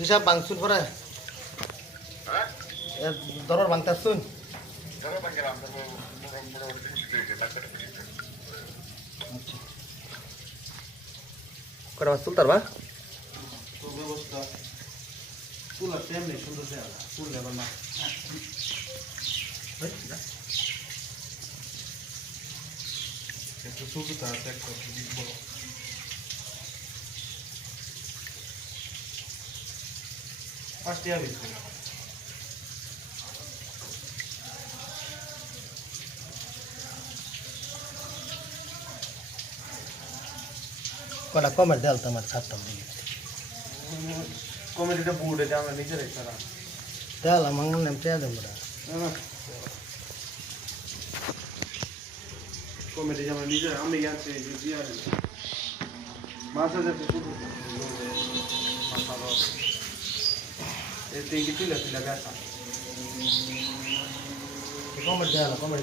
হিসাব ভাঙছুন পরে দরবার ভাঙতাছুন কটা মাছ তুলতার বা ব্যবস্থা তুলার টাইম নেই সুন্দর তুললে আবার না একটু সুবিধা আছে একটা বড় পাঁচটি আবিস কটা কমের দেয়াল তো আমার ছাড়তাম কমিটিটা বুড়ে যে আমরা নিজেরাই ছাড়া দেয়াল আমার নাম চেয়ে দেবো কমিটি যে আমরা নিজেরা আমি গেছি দিয়ে মাছ যাচ্ছে শুধু এই তিনটি তুলে তুলে গেছে কমের দেয়াল কমের